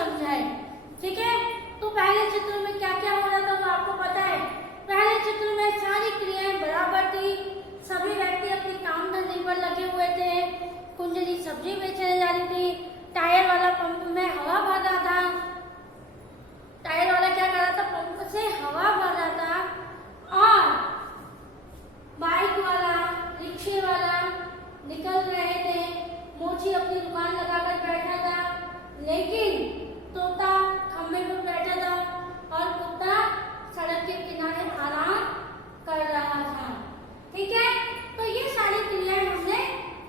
समझाए। ठीक है, तो पहले चित्र में क्या क्या हो रहा था वो आपको पता है। पहले चित्र में सारी क्रियाएं बराबर थी, सभी व्यक्ति अपनी काम धंधे पर लगे हुए थे। कुंजली सब्जी बेचने जा रही थी, टायर वाला पंप में हवा भर रहा था। टायर वाला क्या कर रहा था, पंप से हवा भर रहा था। और बाइक वाला, रिक्शे वाला निकल रहे थे। मोची अपनी दुकान लगाकर बैठा था, लेकिन तोता खंबे पर बैठा था और कुत्ता सड़क के किनारे आराम कर रहा था। ठीक है, तो ये सारी क्रियाएं हमने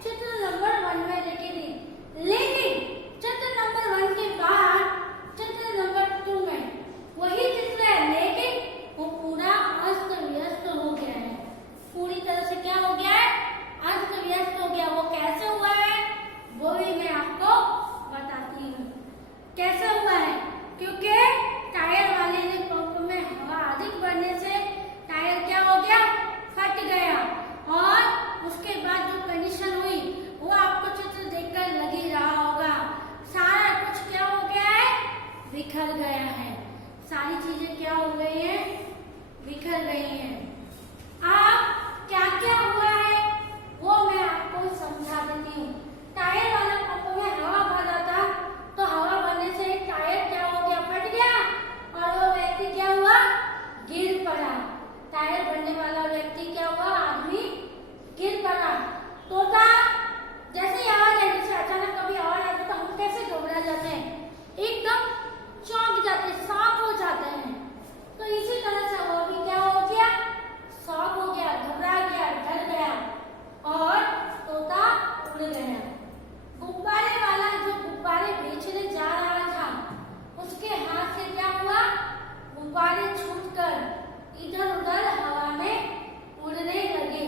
चित्र नंबर 1 में देखी थी। लेकिन चित्र नंबर 1 के बाद चित्र नंबर 2 में वही चित्र है, लेकिन वो पूरा अस्त व्यस्त हो गया है। पूरी तरह से क्या हो गया है, अस्त व्यस्त हो गया। वो कैसे हुआ है वो भी मैं आपको बताती हूँ कैसे हुआ है। क्योंकि टायर वाले ने पंप में हवा अधिक बढ़ने से टायर क्या हो गया, फट गया। और उसके बाद जो कंडीशन हुई वो आपको चित्र देखकर लग ही रहा होगा। सारा कुछ क्या हो गया है, बिखर गया है। सारी चीजें क्या हो गई हैं, बिखर गई हैं। अब क्या क्या हुआ है वो मैं आपको समझा देती हूँ। टायर वाला पंप में हवा भर रहा था, तो हवा भरने से टायर क्या हो गया, फट गया और वो व्यक्ति क्या हुआ, गिर पड़ा। टायर भरने वाला व्यक्ति क्या हुआ, आदमी गिर पड़ा। तोता जैसे ही आवाज आई, जैसे अचानक कभी आवाज आती तो हम कैसे घबरा जाते हैं, एकदम चौंक जाते हैं, शॉक हो जाते हैं। तो इसी तरह से वो भी क्या हो गया, शॉक हो गया, घबरा गया, डर गया और तोता उड़ गया। गुब्बारे वाला जो गुब्बारे बेचने जा रहा था, उसके हाथ से क्या हुआ, गुब्बारे छूटकर इधर उधर हवा में उड़ने लगे।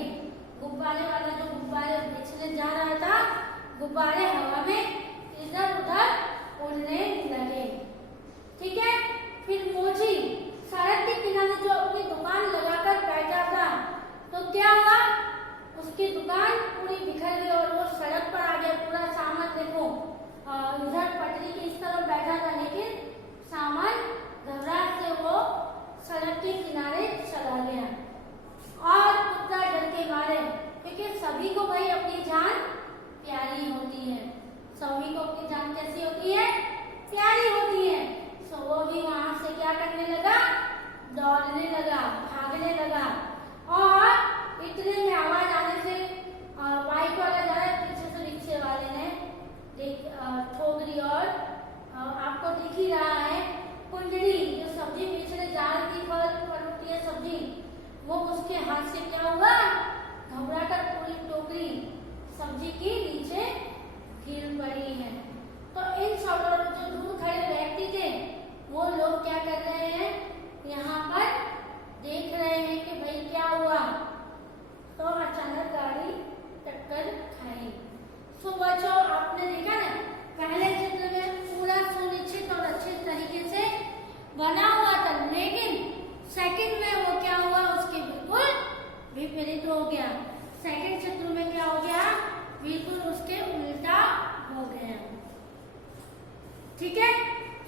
गुब्बारे वाला जो गुब्बारे बेचने जा रहा था, गुब्बारे हवा में इधर उधर उड़ने लगे। ठीक है, फिर मोची सड़क के किनारे जो अपनी दुकान लगाकर बैठा था, तो क्या हुआ, उसकी दुकान पूरी बिखर गई और वो सड़क पर आ गया। पूरा सामान देखो, इधर पटरी के इस तरफ बैठा था, लेकिन सामान घबराहट से वो सड़क के किनारे चला गया। और कुत्ता डर के मारे, क्योंकि सभी को भाई अपनी जान प्यारी होती है। सभी को अपनी जान कैसी होती है, प्यारी होती है। तो वो भी वहां से क्या करने लगा, दौड़ने लगा, भागने लगा। और इतने में आवाज आने से बाइक वाला जा रहा है, पीछे से रिक्शे वाले ने ठोक दी। और आपको दिख ही रहा है, कुंजली जो सब्जी बेचने जा रही थी, फल फ्रूट ये सब्जी, वो उसके हाथ से क्या हुआ, घबराकर पूरी टोकरी सब्जी की नीचे गिर पड़ी है। तो इन सब जो दूर खड़े व्यक्ति थे, वो लोग क्या कर रहे हैं, यहाँ पर देख रहे हैं कि भाई क्या हुआ। तो अचानक गाड़ी टक्कर खाई। सो बच्चों, आपने देखा ना, पहले चित्र में पूरा सुनिश्चित और अच्छे तरीके से बना हुआ था, लेकिन सेकंड में वो क्या हुआ, उसके बिल्कुल विपरीत हो गया। सेकंड चित्र में क्या हो गया, बिल्कुल उसके उल्टा हो गया। ठीक है,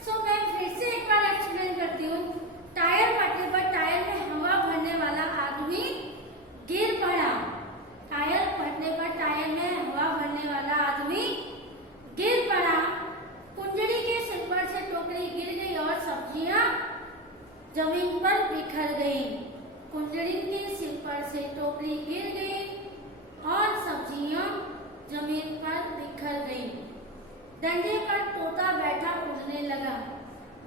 सो मैं फिर से एक बार एक्सप्लेन करती हूँ। टायर फटने पर टायर में हवा भरने वाला आदमी गिर पड़ा। टायर फटने पर टायर में हवा भरने वाला आदमी गिर पड़ा। कुंजली के सिर पर से टोकरी गिर गई और सब्जियां जमीन पर बिखर गई। कुंजली के सिर पर से टोकरी गिर गई और सब्जियां जमीन पर बिखर गई। डंडे पर तोता बैठा उड़ने लगा।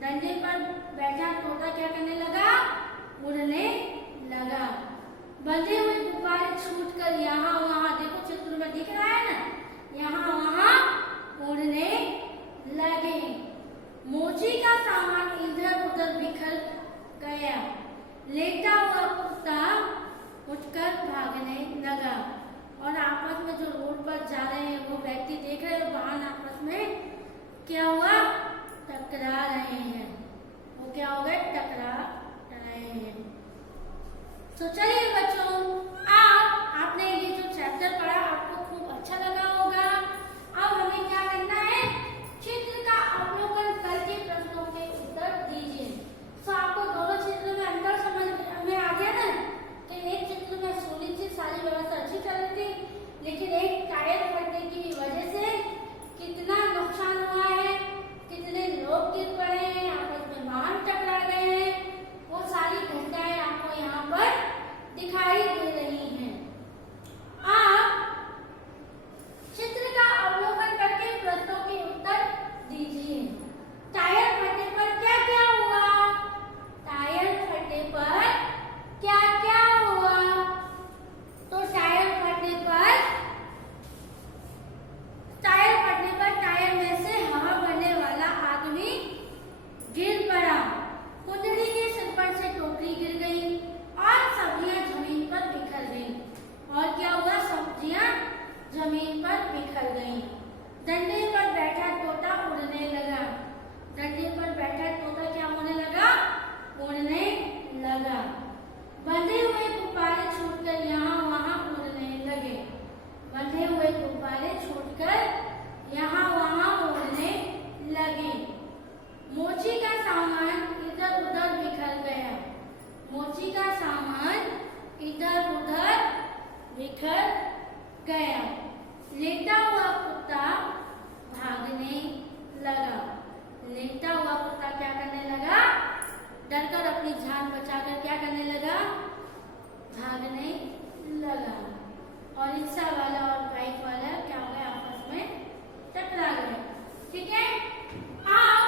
डंडे पर बैठा तोता क्या करने लगा, उड़ने लगा। बंधे हुए गुब्बारे छूटकर यहाँ वहाँ, देखो चित्र में दिख रहा है ना, यहाँ वहाँ उड़ने लगे। मोची का सामान इधर उधर बिखर गया। लेटा हुआ कुत्ता उठकर भागने लगा। और आपस में जो रोड पर जा रहे हैं वो व्यक्ति देख रहे हैं, वाहन आपस में क्या हुआ, टकरा रहे हैं। वो क्या हो गए, टकरा रहे हैं। तो चलिए बच्चों, आपने ये जो चैप्टर पढ़ा आपको खूब अच्छा लगा होगा। अब हमें क्या करना है, चित्र का अवलोकन करके डंडे पर बैठा तोता उड़ने लगा। डंडे पर बैठा तोता क्या होने लगा? उड़ने लगा। बंधे हुए गुब्बारे छूटकर यहाँ वहाँ उड़ने लगे। बंधे हुए गुब्बारे छूटकर यहाँ वहाँ उड़ने लगे। मोची का सामान इधर उधर बिखर गया। मोची का सामान इधर उधर बिखर गया। लेटा हुआ कुत्ता भागने लगा। लेटा हुआ कुत्ता क्या करने लगा? डरकर अपनी जान बचाकर क्या करने लगा? भागने लगा। और रिक्शा वाला और बाइक वाला क्या हो गया? आपस में टकरा गए। ठीक है, आप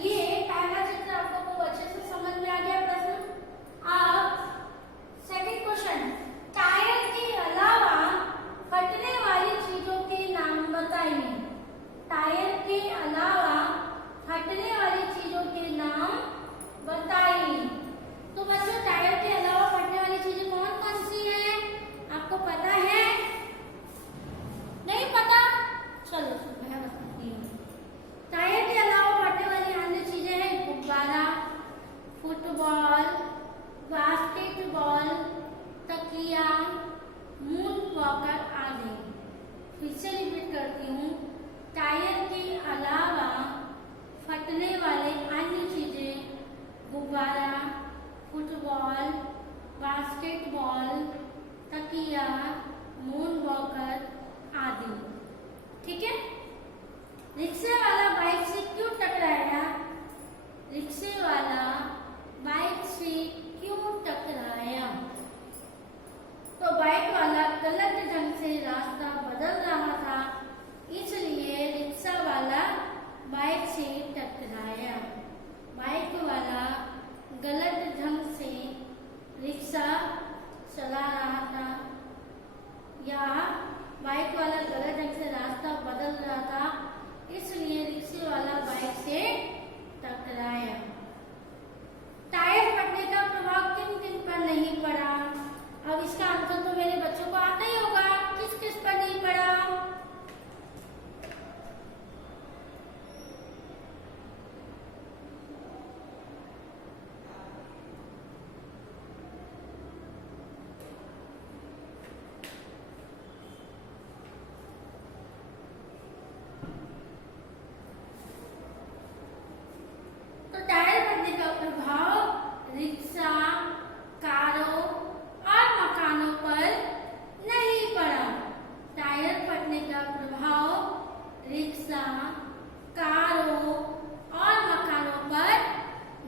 ये पहला चित्र आपको खूब अच्छे से समझ में आ गया। प्रश्न आप सेकंड क्वेश्चन, टायर के अलावा फटने वाली चीजों के नाम बताइए। टायर के अलावा फटने वाली चीजों के नाम बताइए। तो बच्चों, टायर के अलावा फटने वाली चीजें कौन कौन सी हैं? आपको पता है? नहीं पता? चलो मैं बताती हूँ। टायर के अलावा फटने वाली अन्य चीजें हैं गुब्बारा, फुटबॉल, बास्केटबॉल, तकिया, मून वॉकर आदि। फिर से रिपीट करती हूँ। टायर के अलावा फटने वाले अन्य चीजें गुब्बारा, फुटबॉल, बास्केटबॉल, तकिया, मून वॉकर आदि। ठीक है। रिक्शे वाला बाइक से क्यों टकराया? रिक्शे वाला बाइक से क्यों टकराया? तो बाइक वाला गलत ढंग से रास्ता बदल रहा था, इसलिए रिक्शा वाला बाइक से टकराया। बाइक वाला गलत ढंग से रिक्शा चला रहा था, या बाइक वाला गलत ढंग से रास्ता बदल रहा था, इसलिए रिक्शे वाला बाइक से टकराया। टायर फटने का प्रभाव किन किन पर नहीं पड़ा? अब इसका आंसर तो मेरे बच्चों को आता ही होगा। किस किस पर नहीं पड़ा? तो टायर फटने का प्रभाव रिक्शा, कारों और मकानों पर नहीं पड़ा। टायर फटने का प्रभाव रिक्शा, कारों और मकानों पर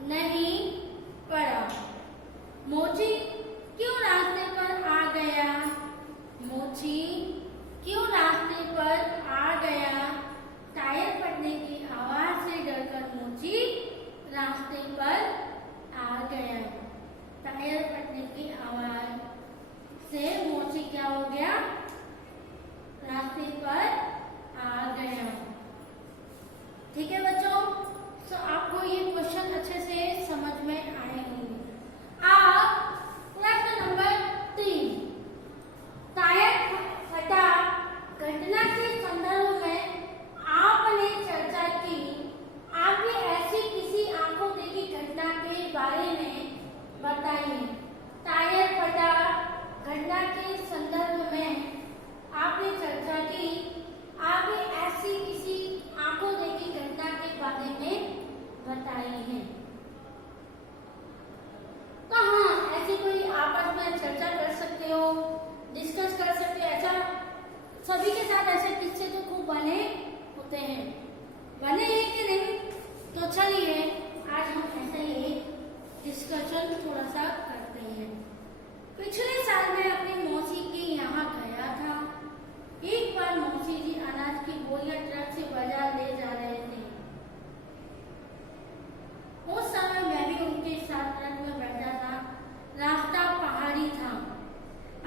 नहीं पड़ा। मोची क्यों रास्ते पर आ गया? मोची क्यों रास्ते पर आ गया? टायर फटने की आवाज से डरकर मोची रास्ते पर आ गया। टायर फटने की आवाज से मोची क्या हो गया? रास्ते पर आ गया। ठीक है बच्चों, तो आपको ये क्वेश्चन अच्छे से समझ में आए होंगे। आप प्रश्न नंबर 3, टायर फटा घटना के संदर्भ में आपने चर्चा की। आपने ऐसी किसी आंखों देखी घटना के बारे में बताइए। टायर फटा घटना के संदर्भ में आपने चर्चा की। आपने ऐसी किसी आंखों देखी घटना के बारे में बताई है। तो हाँ, ऐसी कोई आपस में चर्चा कर सकते हो, डिस्कस कर सकते हो। ऐसा सभी के साथ ऐसे किस्से तो खूब बने होते हैं। बने हैं कि नहीं? तो चलिए आज हम ऐसे ही डिस्कशन थोड़ा सा करते हैं। पिछले साल मैं अपनी मौसी के यहाँ गया था। एक बार मौसी जी अनाज की बोरियां ट्रक से बाजार ले जा रहे थे। उस समय मैं भी उनके साथ ट्रक में बैठा था। रास्ता पहाड़ी था।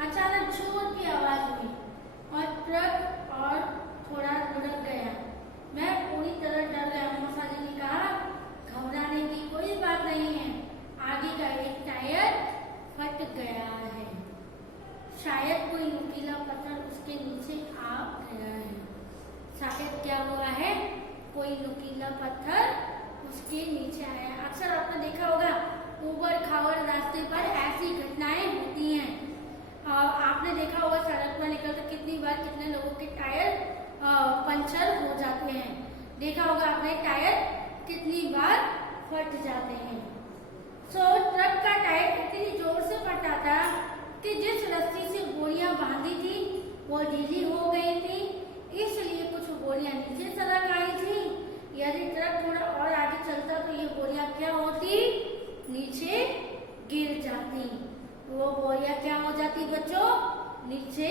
अचानक जोर की आवाज हुई और ट्रक और थोड़ा लुढ़क गया। मैं पूरी तरह डर गया। मौसा जी ने कहा, घबराने की कोई बात नहीं है, आगे का एक टायर फट गया है। शायद कोई नुकीला पत्थर उसके नीचे आ गया है। शायद क्या हुआ है, कोई नुकीला पत्थर उसके नीचे आया। अक्सर आपने देखा होगा ऊबड़ खाबड़ रास्ते पर ऐसी घटनाएं होती हैं। आपने देखा होगा सड़क पर निकलकर कितनी बार कितने लोगों के टायर पंचर हो जाते हैं। देखा होगा आपने टायर कितनी बार फट जाते हैं। ट्रक का टायर इतनी जोर से फटा था कि जिस रस्सी से बोरियां बांधी थी वो ढीली हो गई थी, इसलिए कुछ बोरियां नीचे सरक आई थी। यदि ट्रक थोड़ा और आगे चलता तो ये बोरियां क्या होती, नीचे गिर जाती। वो बोरियां क्या हो जाती बच्चों, नीचे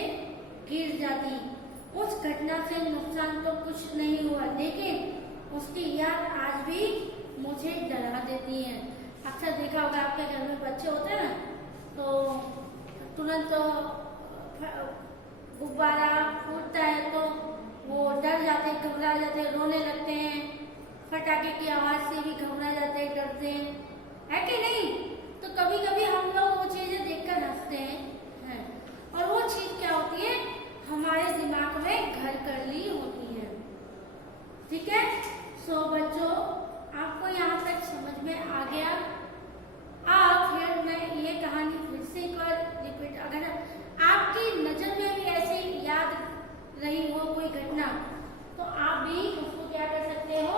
गिर जाती। उस घटना से नुकसान तो कुछ नहीं हुआ, लेकिन उसकी याद आज भी मुझे डरा देती है। अक्सर देखा होगा आपके घर में बच्चे होते हैं ना, तो तुरंत गुब्बारा फूटता है तो वो डर जाते हैं, घबरा जाते हैं, रोने लगते हैं। फटाके की आवाज से भी घबरा जाते हैं, डरते हैं, है कि नहीं? तो कभी कभी हम लोग वो चीजें देखकर हंसते हैं और वो चीज क्या होती है, हमारे दिमाग में घर कर ली होती है। ठीक है? बच्चों, आपको यहाँ तक समझ में आ गया? फिर मैं ये कहानी फिर से एक बार रिपीट, अगर आपकी नजर में भी ऐसी याद रही हो कोई घटना, तो आप भी उसको क्या कर सकते हो,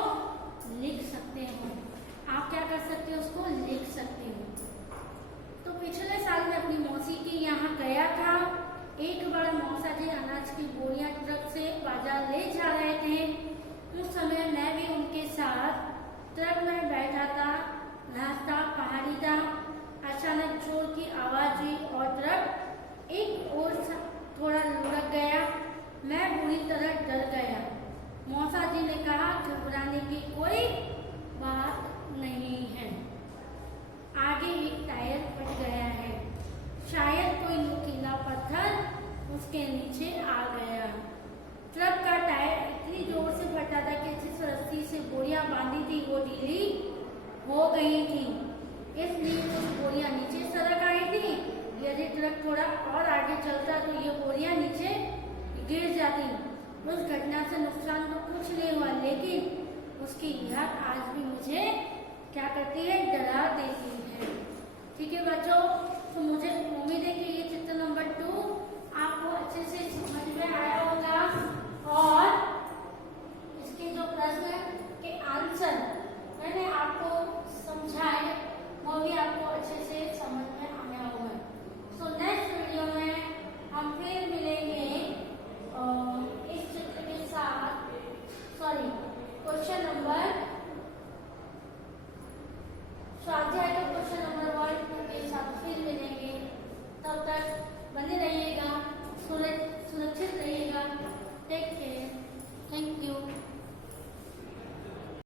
लिख सकते हो। आप क्या कर सकते हो, उसको लिख सकते हो। तो पिछले साल मैं अपनी मौसी के यहाँ गया था। एक बार मौसा जी अनाज की बोरियां ट्रक से बाजार ले जा रहे थे। उस समय मैं भी उनके साथ ट्रक में बैठा था। रास्ता पहाड़ी था। अचानक जोर की आवाज हुई और ट्रक एक ओर थोड़ा लुढ़क गया। मैं बुरी तरह डर गया। मौसा जी ने कहा, घबराने की कोई बात नहीं है, आगे एक टायर फट गया है, शायद कोई नुकीला पत्थर उसके नीचे आ गया। ट्रक का टायर इतनी जोर से फटा था कि जिस रस्सी से बोरियां बांधी थी वो ढीली हो गई थी, इसलिए कुछ बोरियां नीचे सरक आई थी। यदि ट्रक थोड़ा और आगे चलता तो ये बोरियां नीचे गिर जाती। उस घटना से नुकसान तो कुछ नहीं हुआ, लेकिन उसकी याद आज भी मुझे क्या करती है, डरा देती है। ठीक है बच्चों, तो मुझे उम्मीद है कि ये चित्र नंबर 2